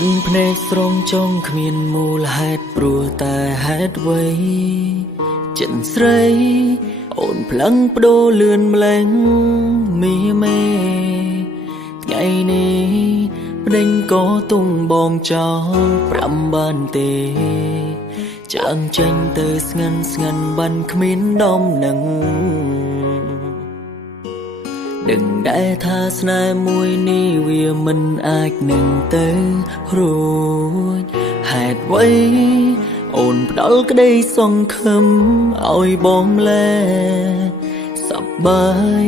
ដឹងភ្នែកស្រងចង់គ្មានមូលហេតុព្រោះតែហេតុអ្វីចិនស្រីអូនផ្លឹងបដូរលឿនម្លេងមីមេថ្ងៃនេះប្តេញក៏ទុំបងចោល5បានទេចាំងចេញទៅស្ងាត់បានគ្មានដំណឹងដឹងដែរថាស្នេហ៍មួយនេះវាមិនអាចនឹងទៅរួចហេតុអ្វីអូនផ្ដល់ក្តីសង្ឃឹមឲ្យបងលែសប្បាយ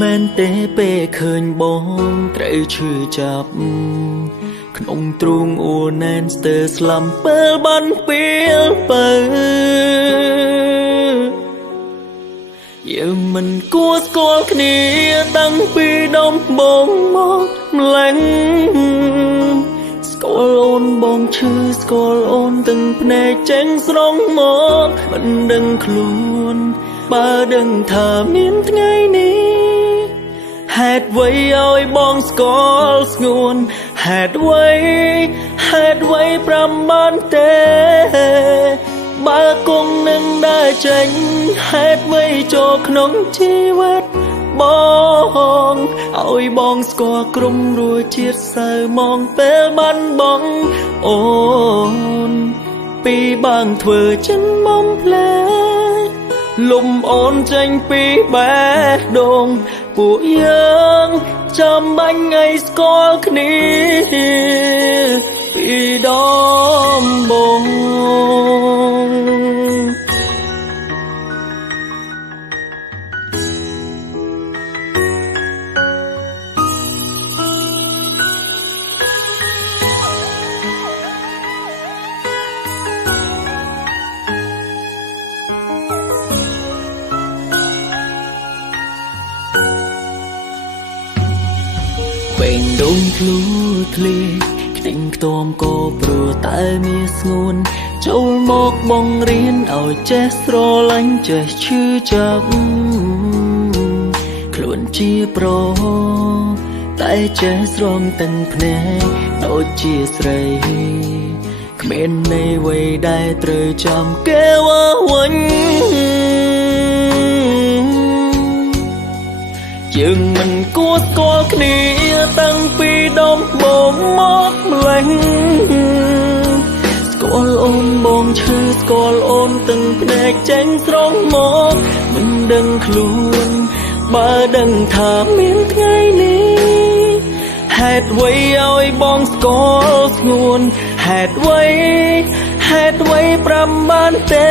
មែនទេពេលឃើញបងត្រូវឈឺចាប់ក្នុងទ្រូងអួរណែនស្ទើរស្លាប់ពេលបានពេលបើយើងមិនគួរស្គាល់គ្នាតាំងពីដំបូងមកម្ល៉េះស្គាល់អូនបងឈឺស្គាល់អូនទាំងភ្នែកចេញស្រងមកមិនដឹងខ្លួនបើដឹងថាមានថ្ងៃនេះហេតុអ្វីឲ្យបងស្គាល់ស្ងួនហេតុអ្វី5បានទេបើគង់នឹងដើរចេញហេតុអ្វីចូលក្នុងជីវិតបងឲ្យបងស្គាល់ក្រុមរសជាតិសៅមកពេលបានបងអូនពីបាងធ្វើចិនបំផ្លែលំអូនចេញពីបេះដូងពួកយើងចាំបាញ់ឲ្យស្គាល់គ្នាពីដំបូងពេញដងធ្លូធ្លាខ្ទេញខ្ទាំក៏ព្រោះតែមានស្ងួនចូលមកបងរៀនឲ្យចេះស្រឡាញ់ចេះឈឺចាប់ខ្លួនជាប្រុសតែចេះស្រងទាំងភ្នែកដូចជាស្រីគ្មានន័យអ្វីដែលត្រូវចាំគេវាវិញយើងមិនគួរស្គាល់គ្នាតាំងពីដំបូងមកម្ល៉េះស្គាល់អូនបងឈឺស្គាល់អូនទាំងភ្នែកចេញស្រងមកមិនដឹងខ្លួនបើដឹងថាមានថ្ងៃនេះហេតុអ្វីឲ្យបងស្គាល់ស្ងួនហេតុអ្វី5បានទេ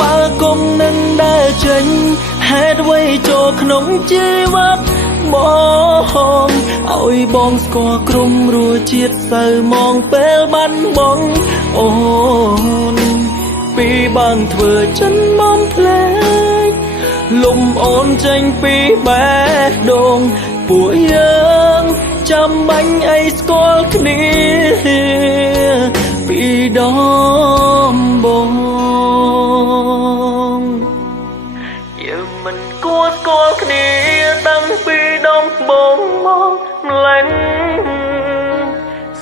បើគុំនឹងដើរចេញហេតុអ្វីចូលក្នុងជីវិតបងឲ្យបងស្គាល់ក្រុមរសជាតិសៅមកពេលបានបងអូនពីបានធ្វើចិនបំផ្លែកលំអូនចេញពីបេះដូងពួកយើងចាំបាញ់ឲ្យស្គាល់គ្នាពីដំបូងយើងមិនគួរស្គាល់គ្នាតាំងពីដំបូងមកម្ល៉េះ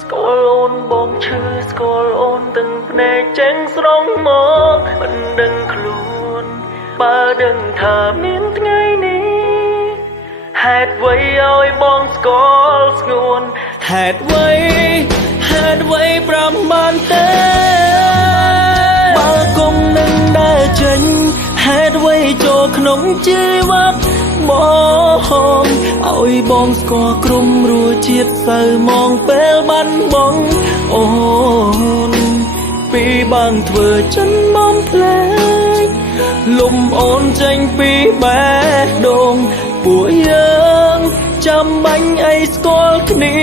ស្គាល់អូនបងឈឺស្គាល់អូនទាំងភ្នែកចេញស្រងមកមិនដឹងខ្លួនបើដឹងថាមានថ្ងៃនេះហេតុអ្វីឲ្យបងស្គាល់ស្ងួនហេតុអ្វី5បានទេបើគុំនឹងដើរចេញហេតុអ្វីចូលក្នុងជីវិតបងឲ្យបងស្គាល់ក្រុមរសជាតិសៅមកពេលបានបងអូនពីបាងធ្វើចិនបំផ្លែកលំអូនចេញពីបេះដូងពួកយើងចាំបាញ់ឲ្យស្គាល់គ្នា